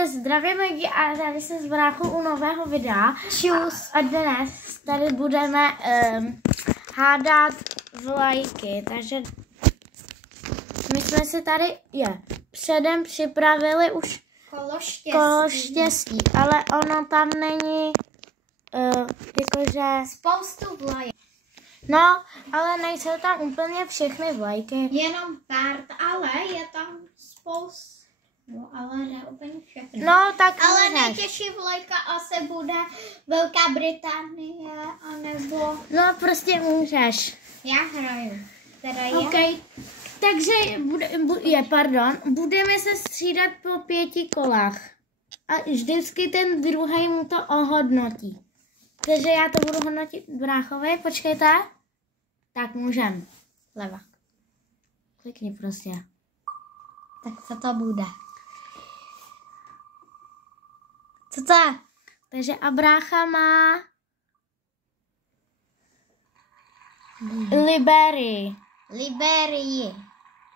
Takže zdravím lidi a tady se s bráchou u nového videa. Čus. A dnes tady budeme hádat vlajky. Takže my jsme si tady předem připravili už kolo štěstí, ale ono tam není jakože Spoustu vlajek. no, ale nejsou tam úplně všechny vlajky. Jenom pár, ale je tam spoustu. No, ale ne úplně všechny. No, tak ale můžeš. nejtěžší vlajka asi bude Velká Británie, anebo... No, prostě můžeš. Já hraju. Teda je. OK, takže budeme se střídat po 5 kolách. A vždycky ten druhý mu to ohodnotí. Takže já to budu hodnotit bráchovi, počkejte. Tak můžem. Leva. Klikni prostě. Tak co to bude? Co to je? Takže a brácha má Liberii. Liberii.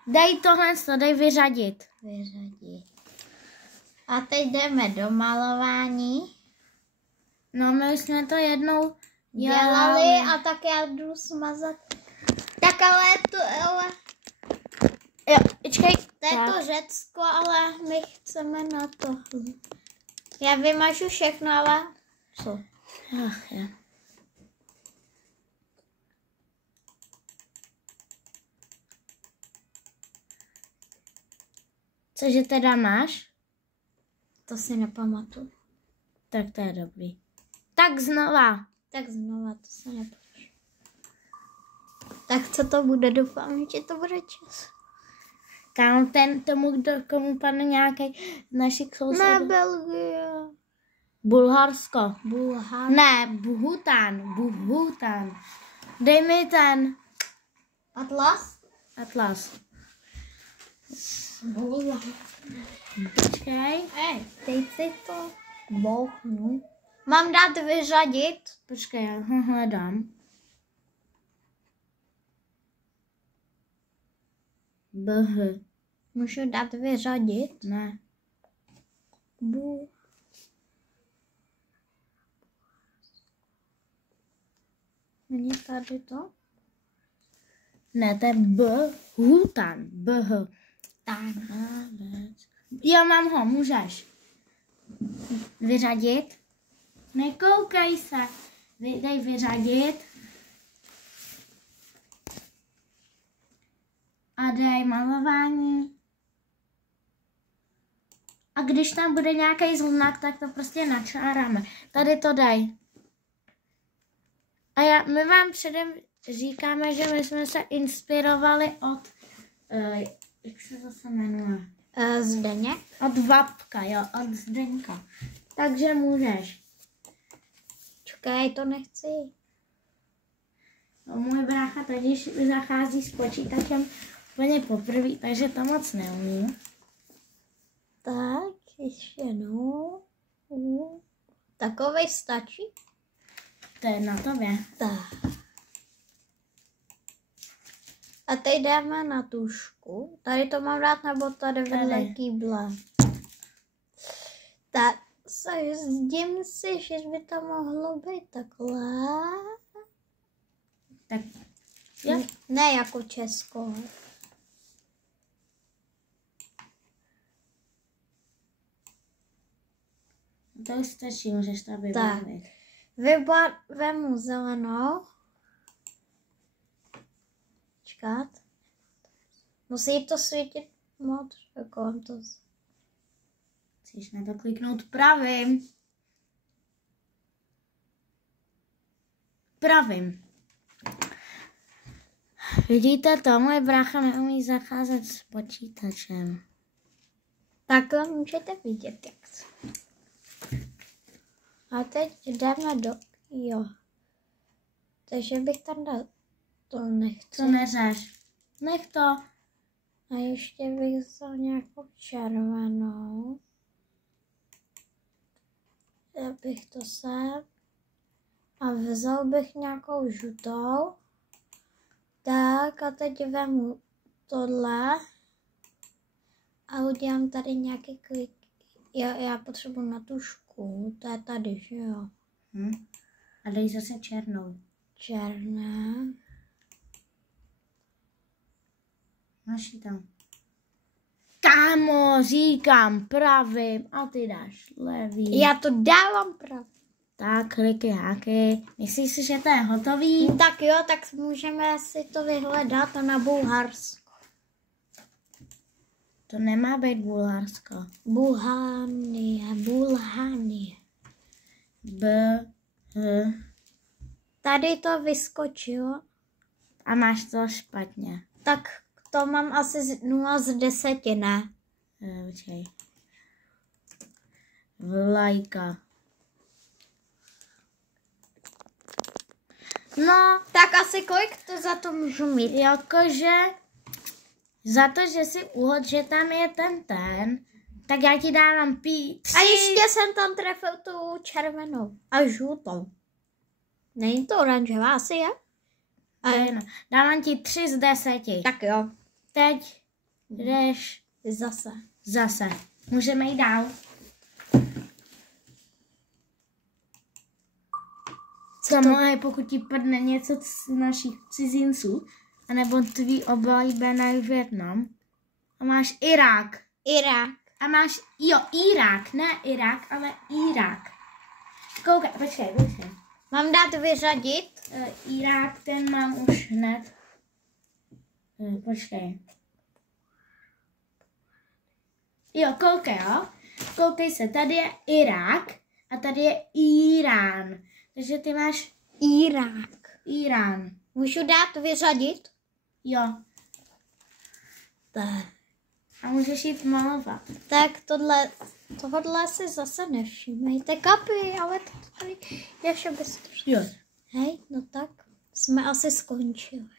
Dej tohle, dej vyřadit. Vyřadit. A teď jdeme do malování. No, my jsme to jednou Dělali a tak já jdu smazat. Tak ale Jo, počkej. to je to Řecko, ale my chceme na to. Já vymažu všechno, ale co? Ach, jo. Cože teda máš? To si nepamatuju. Tak to je dobrý. Tak znova. Tak znova, to se nepamatuju. Tak co to bude? Doufám, že to bude čas. Kam komu padne nějaký z našich sousedů? Ne, Belgie. Bulharsko. Bulhar. Ne, Bhutan. Dej mi ten Atlas? atlas. Bulhar. Počkej. Teď si to bouchnu. Mám dát vyřadit? Počkej, já ho hledám. Můžu dát vyřadit? Ne. Není tady to? Ne, to je Bhutan. Jo, mám ho, můžeš. Vyřadit. Nekoukej se. Dej vyřadit. A dej malování. A když tam bude nějaký znak, tak to prostě načáráme. Tady to dej. A my vám předem říkáme, že my jsme se inspirovali od, jak se zase jmenuje? Zdeněk? Od Vapka, jo, od Zdeňka. Takže můžeš. Čekaj, to nechci. No, můj brácha totiž zachází s počítačem úplně poprvé, takže to moc neumí. Tak, ještě no. Takovej stačí? To je na tobě. Tak. A teď jdeme na tušku. Tady to mám dát, nebo tady vedle kýble? Tak, zdím si, že by to mohlo být takhle. Tak, jo. Ne jako Česko. To už stačí, můžeš to vybavit. Vemu zelenou. Čekat. Musí to svítit moc, jako on to... Musíš na to kliknout pravým. Vidíte to? Moje brácha neumí zacházet s počítačem. Takhle můžete vidět, jak se. A teď jdeme do... Jo. Takže bych tam dal... To nechci. Co neřeš? Nech to. A ještě bych vzal nějakou červenou. Já bych to sem. A vzal bych nějakou žlutou. Tak a teď vemu tohle. A udělám tady nějaký klik. Já potřebuji na tušku, to je tady, že jo? A dej zase černou. Černé. Máš ji tam. Kámo, říkám pravým a ty dáš levý. Já to dávám pravý. Tak, kliky, háky. Myslíš si, že to je hotový? Tak jo, tak můžeme si to vyhledat na Bulharsko. To nemá být Bulharsko. Bulhánie. Tady to vyskočilo. A máš to špatně. Tak to mám asi 0 z 10, ne? Počkej. Vlajka. No, Tak asi kolik to za to můžu mít? jakože za to, že si uhod, že tam je ten, tak já ti dávám 3. A ještě jsem tam trefil tu červenou a žlutou. Není to oranžová, asi je? Dávám ti 3 z 10. Tak jo. Teď jdeš Zase. Můžeme jít dál. Samozřejmě, pokud ti padne něco z našich cizinců, anebo tvý oblíbený Vietnam, a máš Irák. A máš, Irák, ne Irák, ale Irák. Koukej, počkej. Mám dát vyřadit? Irák, ten mám už hned. Počkej. Jo, koukej, jo. Koukej se, tady je Irák a tady je Irán. Takže ty máš Irán. Můžu dát vyřadit? Jo. Tak. A můžeš jít malovat. Tak tohle si zase nevšímejte, kapy, ale to tady je vše bez toho. Jo. Hej, no tak jsme asi skončili.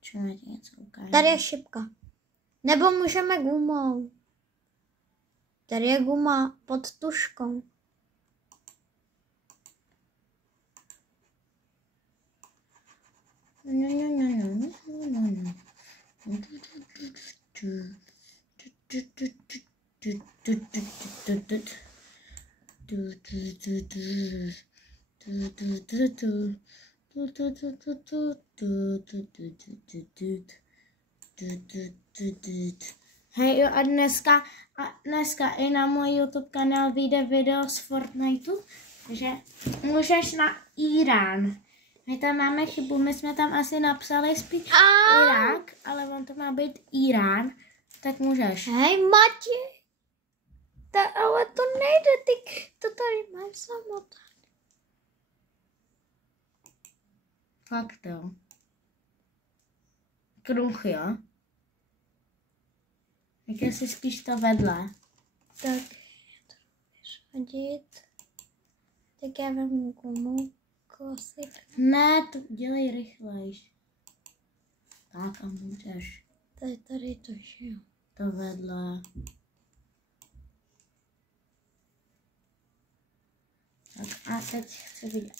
Čemu ti něco ukážu? Tady je šipka. Nebo můžeme gumou. Tady je guma pod tuškou. Hej, jo, a dneska i na můj YouTube kanál vyjde video z Fortniteu, takže můžeš na Irán. My tam máme chybu, my jsme tam asi napsali spíš Irák, ale on to má být Irán, tak můžeš. Hej, Mati, ale to nejde, ty to tady máš samotné. Fakt jo. Kruh, jo? Jak jestli spíš to vedle. Tak, to vyřadit. Tak já vemu gumu, klasik. Ne, to udělej rychlejš. Tak a můžeš. To je tady to, že jo. To vedle. Tak a teď chci vidět.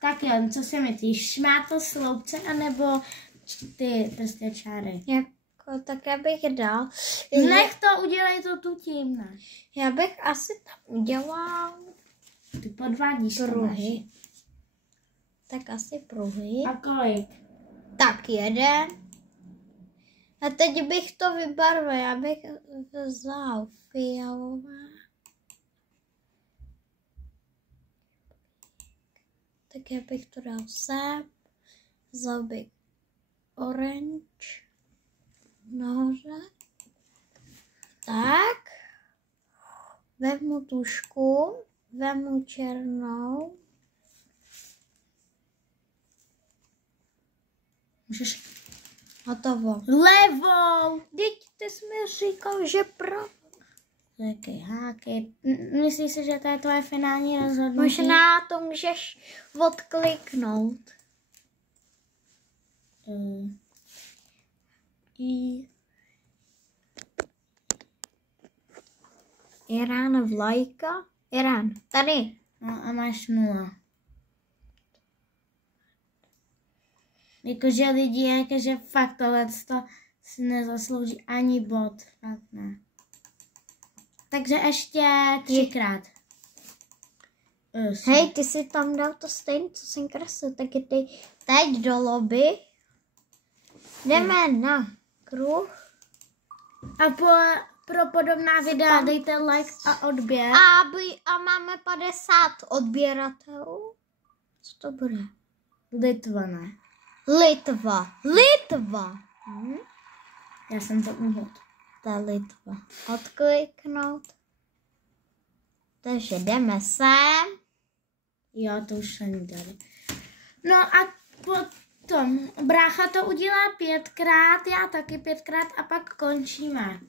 Tak jo, co si myslíš? Šmátl sloupce anebo ty prostě čáry? Jako, tak já bych dal. Nech to, udělej to tu tím, ne? Já bych asi tam udělal Ty podvádíš pruhy. Tak asi pruhy. A kolik? Tak 1. A teď bych to vybarvil. Já bych vzal fialové. Tak já bych to dal sem. Vzal bych orange. Nahoře. Tak. Vezmu tušku. Vezmu černou. Můžeš Hotovo. levou. Teď ty jsi mi říkal, že pravou. Jaký háky. Myslíš si, že to je tvoje finální rozhodnutí? Možná to můžeš odkliknout. Irán vlajka. Irán, tady. No a máš 0. Jakože lidi, jakože fakt tohle si nezaslouží ani bod. Fakt ne. Takže ještě 3krát. Hej, ty si tam dal to stejné, co jsem kreslil, tak je teď do lobby. Jdeme na kruh. A pro podobná videa dejte like a odběr. A máme 50 odběratelů. Co to bude? Litva, ne? Litva. Já jsem to uhodl. Ta Litva. Odkliknout. Takže jdeme sem. Jo, to už jsem tady. No a potom brácha to udělá 5krát, já taky 5krát a pak končíme.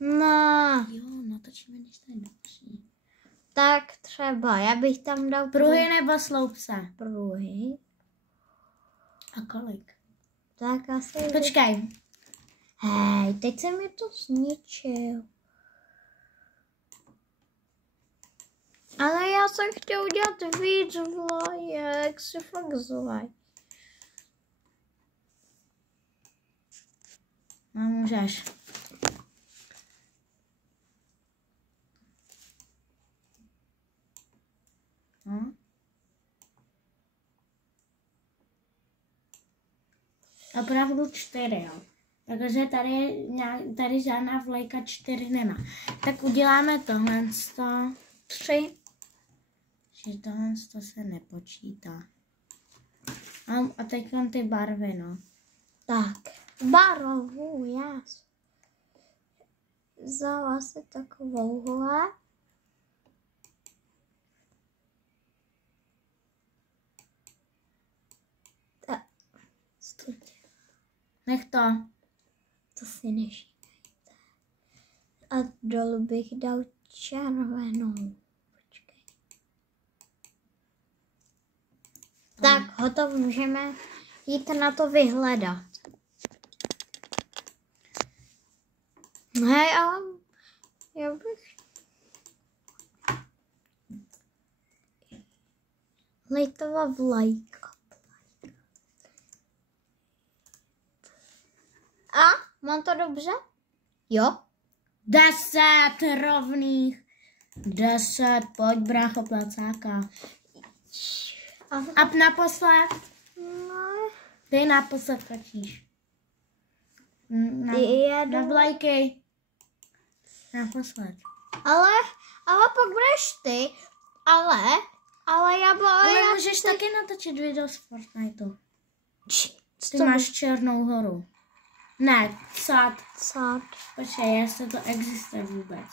No, Jo, natočíme, než to je další. tak třeba, já bych tam dal Pruhy nebo sloupce? pruhy. A kolik? Tak asi... Počkej. Hej, teď se mi to zničil. Ale já jsem chtěl udělat víc vlajek, si fakt zlej. No, můžeš. No. Opravdu 4, jo. Takže tady žádná vlajka 4 nemá. Tak uděláme tohle 3. Že tohle se nepočítá. A teď mám ty barvy, no. Tak, barvu, já vzala si takovouhle. Nech to. To si nevšímejte. A dolů bych dal červenou. Počkej. Tak, hotovo, můžeme jít na to vyhledat. Hej, ale já bych... Litva vlajka. A? Mám to dobře? Jo? 10 rovných. 10, pojď brácho placáka. A naposled. No. Ty naposled kačíš. Na vlajky. Naposled. Ale pak budeš ty. Ale já byla... Ale můžeš taky natočit video z Fortniteu. Ty máš Černou horu. Ne, sad. Počkej, jestli to existuje vůbec.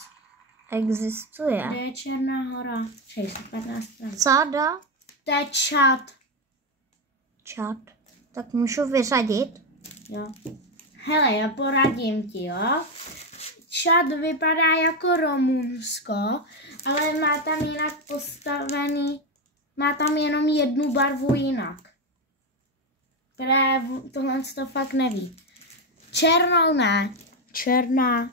Existuje. Kde je Černá hora? 615 stran. Sada. To je čat. Čat. Tak můžu vyřadit? Jo. Hele, já poradím ti, jo. Čat vypadá jako Rumunsko, ale má tam jinak postavený, má tam jenom jednu barvu jinak. Které tohle to fakt neví. Černou ne. Černá.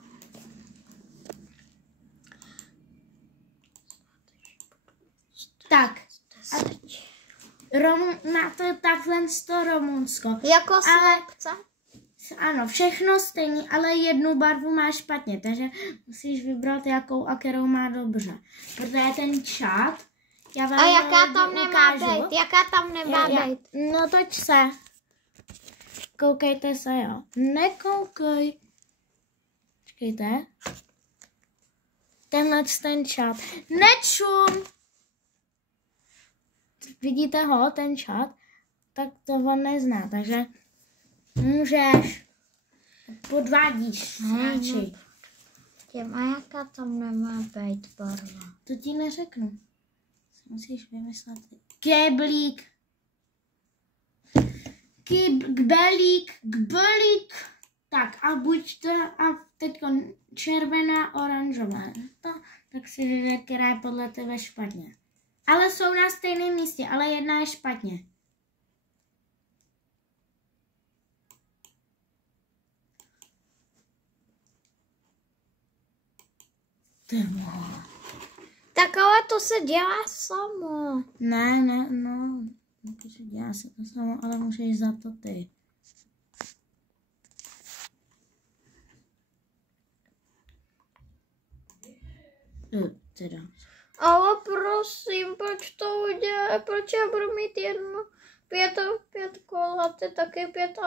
Tak. Má to takhle to Rumunsko. Jako sloupce? Ano, všechno stejný, ale jednu barvu má špatně, takže musíš vybrat jakou a kterou má dobře. Protože ten čat... A jaká tam nemá být? Jaká tam nemá být? No toč se. Koukejte se, jo. Nekoukej. Počkejte. Tenhle ten čat. Nečum! Vidíte ho, ten čat? Tak to on nezná, takže můžeš. Podvádíš. Radši. A jaká tam nemá být barva? To ti neřeknu. Musíš vymyslet. Keblík. Kbelík. Tak a buď to a teď červená, oranžová. Tak si vyvěr, která je podle tebe špatně. Ale jsou na stejném místě, ale jedna je špatně. Tak ale to se dělá samo. Ne, no. Dělá se to samo, ale můžeš za to ty. Teda. Ale prosím, proč to udělá? Proč já budu mít jedno? Pět kola, ty taky 5,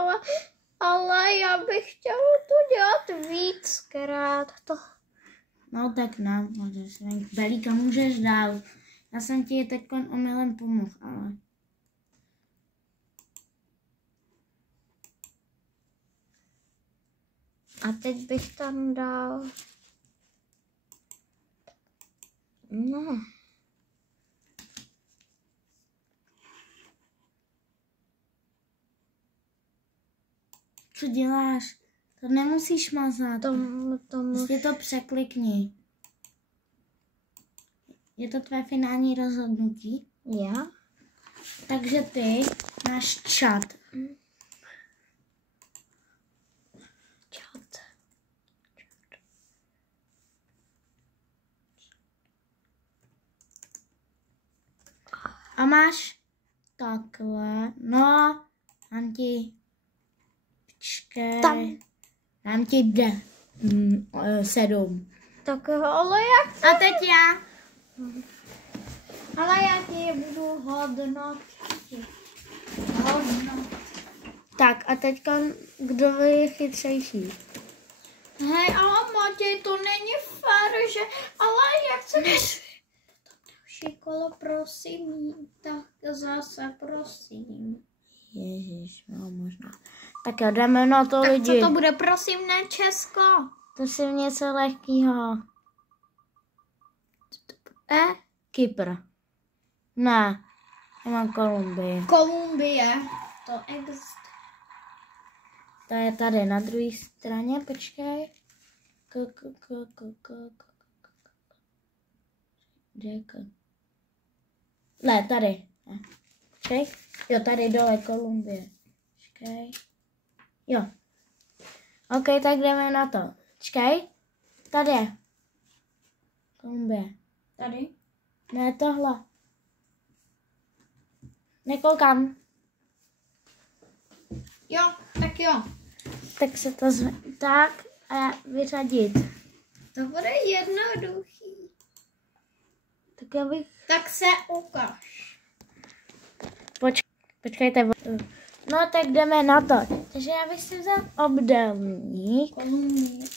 ale já bych chtěla to dělat víckrát. No tak no, můžeš. Belíka můžeš dál. Já jsem ti teď omylem pomohl, ale... A teď bych tam dal... No. Co děláš? To nemusíš mazat. Prostě to překlikni. Je to tvé finální rozhodnutí? Já? Takže ty máš čat. A máš takhle, no, počkej, dám ti 7. Tak ale jak? A teď já. Ale já ti budu hodnotit. Tak a teďka, kdo je chytřejší? Hej, ale Matěj, to není fér, že... Ale jak se... Další kolo, prosím, tak zase prosím. Ježiš, no možná. Tak jo, jdeme na to, tak lidi. co to bude, prosím, ne Česko? To si něco lehkýho. Kypr. Ne, já mám Kolumbii. Kolumbie, to existuje. To je tady na druhé straně, počkej. Ne, tady. Počkej. Jo, tady dole Kolumbie. Počkej. Jo. OK, tak jdeme na to. Počkej. Tady je. Kolumbie. Tady? Ne, tohle. Nekoukám. Jo, tak jo. Tak se to tak a vyřadit. To bude jednoduchý. Tak já bych... Tak se ukaž. Počkejte. No tak jdeme na to. Takže já bych si vzal obdélník. Kolumbie.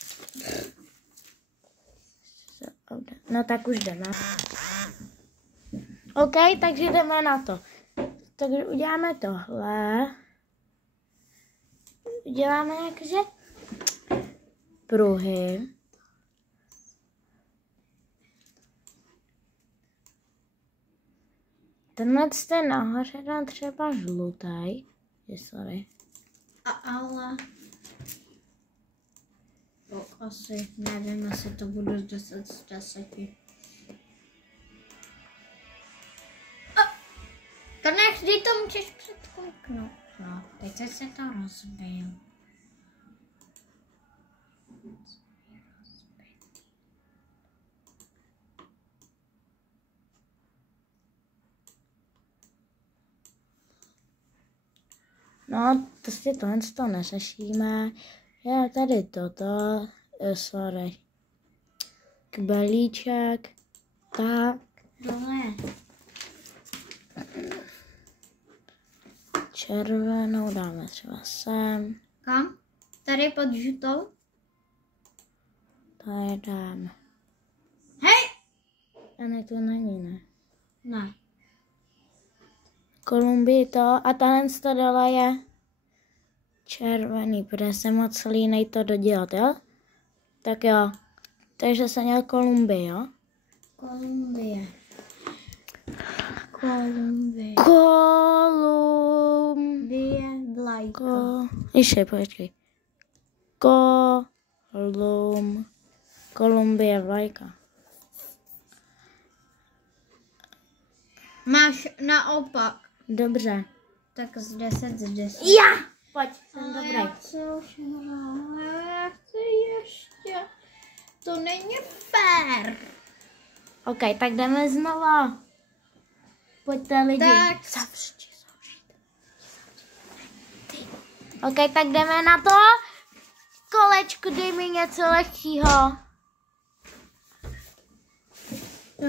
No tak už jdeme. OK, takže jdeme na to. Takže uděláme tohle. Uděláme jakože pruhy. Tenhle ten nahoře dám třeba žlutý. Sorry. Ale... To asi, nevím, jestli to budu z 10 z 10. To nech, vždy to můžeš předkouknout. No, teď se to rozbil. No, prostě tohle to neřešíme. Já tady toto, sorry. Kbelíček, tak. Dole. Červenou dáme třeba sem. Kam? Tady pod žutou? Tady dáme. Hej! A ne, to není, ne. Ne. Kolumbii to a tahle to dole je červený, protože jsem moc línej to dodělat, jo? Tak jo. Takže jsem měl Kolumbii, jo? Kolumbie. Kolumbie vlajka. Ještě, počkej. Kolumbie vlajka. Máš naopak. Dobře. Tak z 10 z 10. Já! Pojď, jsem dobrý. Já chci ještě. To není fér. OK, tak jdeme znova. Pojďte lidi. Tak. Zavřít. OK, tak jdeme na to. Kolečku, dej mi něco lehkýho.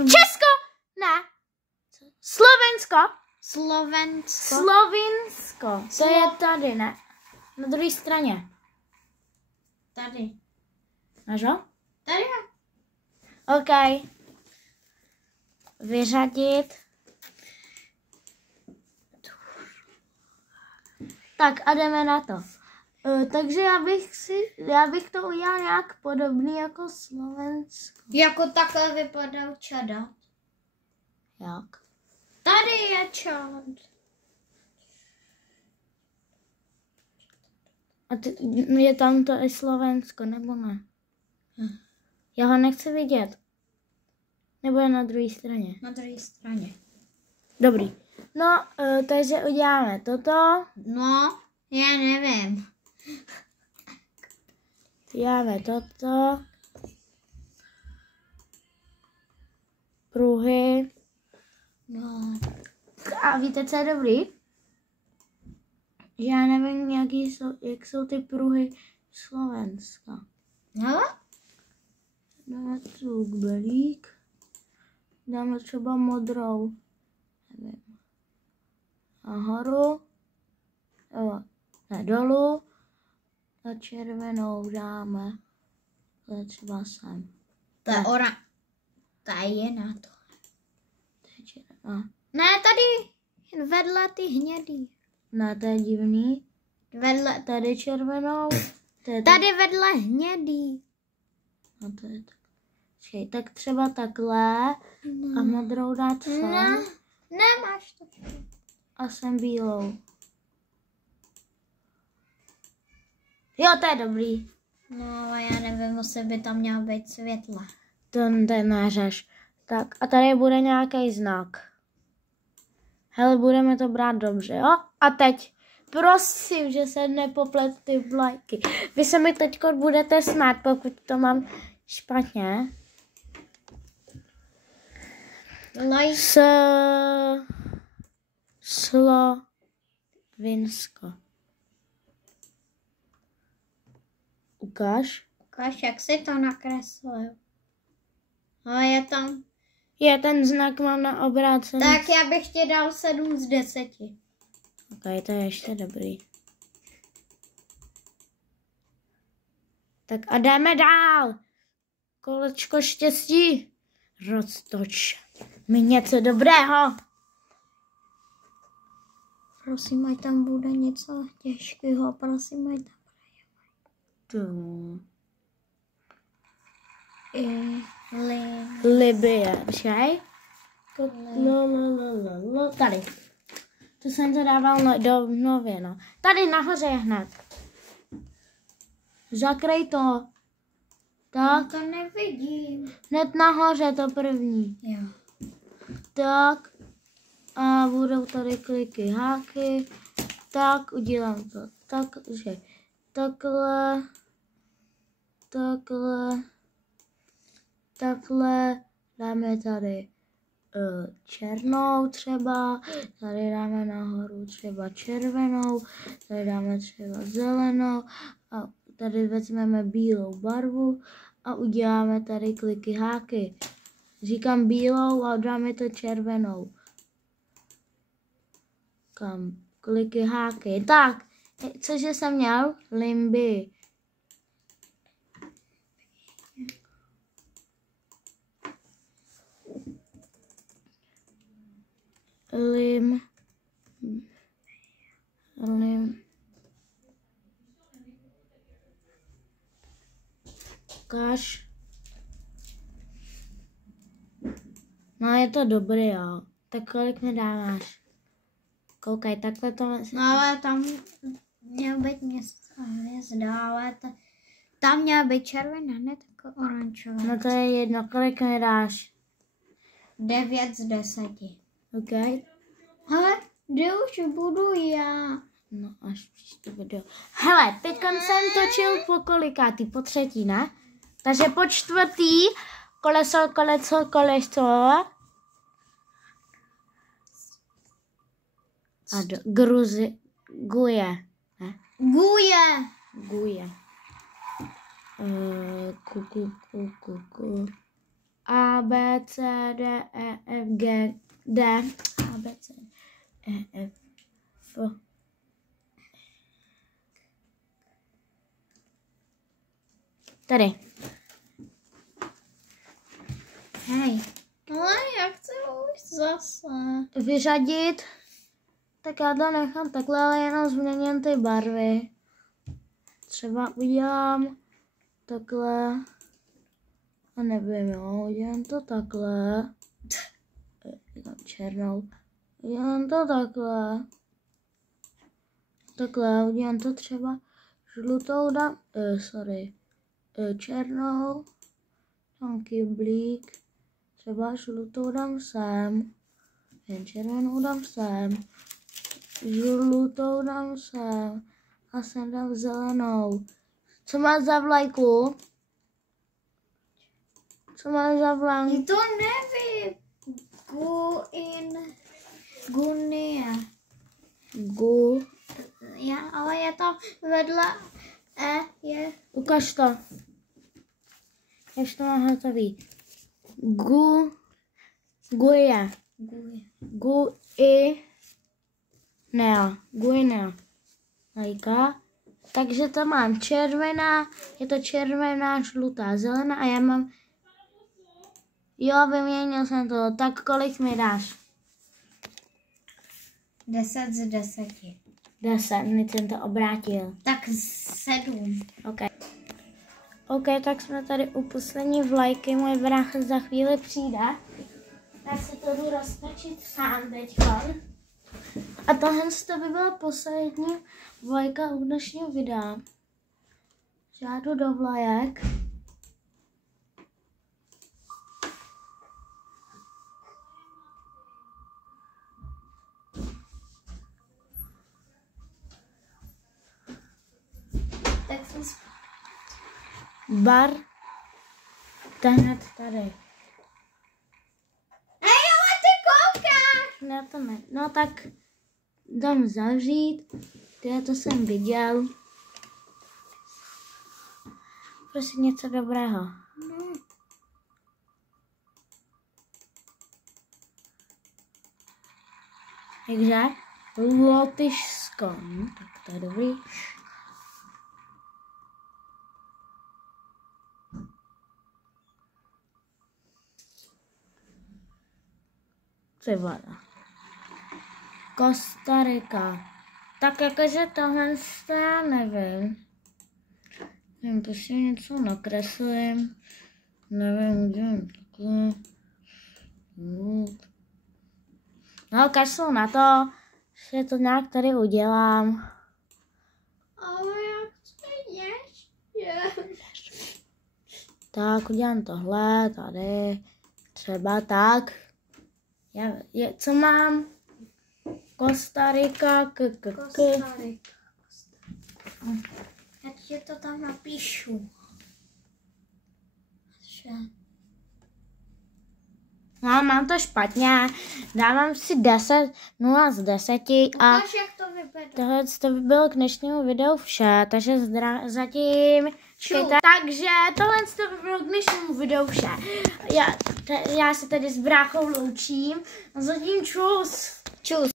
Česko! Ne. Slovensko. Slovensko. Slovinsko. To je tady, ne? Na druhé straně. Tady. Máš ho? Tady. OK. Vyřadit. Tak a jdeme na to. Takže já bych to udělal nějak podobný jako Slovensko. Jako takhle vypadal čada. Jak? Tady je čad. A je tam to i Slovensko, nebo ne? Já ho nechci vidět. Nebo je na druhé straně? Na druhé straně. Dobrý. No, takže uděláme toto. No, já nevím. Uděláme toto. Pruhy. No. A víte, co je dobrý? Že já nevím, jak jsou ty pruhy Slovenska. No? Dáme trůkbelík. Dáme třeba modrou. Nevím. Nahoru. Jo, ne, dolů. A červenou dáme. To je třeba sem. To je Tady je na to. To je červená. Ne, tady. Vedle ty hnědý. Ne, to je divný. Vedle. Tady červenou. Tady vedle hnědý. No to je tak. Počkej, tak třeba takhle. A modrou dát sem. Ne, nemáš to. A sem bílou. Jo, to je dobrý. No, ale já nevím, jestli by tam mělo být světla. To neřeš. Tak a tady bude nějaký znak. Hele, budeme to brát dobře, jo? A teď, prosím, že se nepoplet ty vlajky. Vy se mi teď budete smát, pokud to mám špatně. Slovinsko. Ukáž. Ukáž, jak jsi to nakreslil. Ale je tam. Je, ten znak mám na obrácený. Tak já bych ti dal 7 z 10. Ok, to je ještě dobrý. Tak a jdeme dál. Kolečko štěstí. Roztoč mi něco dobrého. Prosím, ať tam bude něco těžkého. Prosím, ať tam Tu. Libye. Počkej. Tady. To jsem to dával do nově, no. Tady nahoře je hned. Zakrej to. Tak. To nevidím. Hned nahoře to první. Jo. Tak. A budou tady kliky, háky. Tak, udělám to. Tak, že takhle. Takhle. Takhle. Dáme tady černou třeba. Tady dáme nahoru třeba červenou. Tady dáme třeba zelenou. A tady vezmeme bílou barvu. A uděláme tady kliky, háky. Říkám bílou a dáme to červenou. Kam? Kliky, háky. Tak, cože jsem měl? Limby. Lim. Ukáž. No je to dobrý, jo. Tak kolik mi dáváš? Koukaj, takhle to... No ale tam měl být město hvězda, ale tam měla být červená, ne tak oranžová. No to je jedno, kolik mi dáš? 9 z 10. OK? Hele, kde už budu já? No až příště video. Hele, teďka jsem točil po kolikátý? Po třetí, ne? Takže po čtvrtý. Koleso. A Guje. Ne? Guje. A, B, C, D, E, F, G, D, A, B, C, E, F, F. Tady. Hej. Ale já chci už zase. Vyřadit. Tak já to nechám takhle, ale jenom změním ty barvy. Třeba udělám takhle. A nevím, jo, udělám to takhle. Černou. Udělám to takhle. Takhle, udělám to třeba žlutou, dám, černou. Tam kyblík. Třeba žlutou dám sem. Jen červenou dám sem. Žlutou dám sem. A sem dám zelenou. Co má za vlajku? Co má za vlajku? To nevím. Gunia. Já, ale je tam vedle E, je. Ukaž to. Už to mám hotový. Guinea. Lajka. Takže to mám červená, je to červená, žlutá, zelená a já mám... Jo, vyměnil jsem to. Tak kolik mi dáš? 10 z 10. 10, teď jsem to obrátil. Tak 7. OK, tak jsme tady u poslední vlajky, můj brácha za chvíli přijde. Tak se to jdu roztočit sám teďka. A tohle by byla poslední vlajka u dnešního videa. Já jdu do vlajek. Tak jsem Bar. Tenhle tady. Hej, ale ty koukáš! Ne, to ne. No tak dám zavřít. To jsem viděl. Prosím něco dobrého. No. Takže Lotyšsko. Tak to je dobrý. Ty vole. Kostarika. Tak jakože tohle já nevím. Nevím, prostě něco nakreslím. Nevím, udělám takhle. No, kašlu na to, že to nějak tady udělám. Ale já chci ještě. Tak, udělám tohle, tady. Třeba tak. Co mám? Kostarika, Kostarika. Já ti to tam napíšu. No, mám to špatně. Dávám si 10, 0 z 10 a Ukáž, jak to vypadá. tohle to by bylo k dnešnímu videu vše, takže zatím čekejte. Takže tohle to by bylo k dnešnímu videu vše. Já se tady s bráchou loučím. Zatím čus. Čus.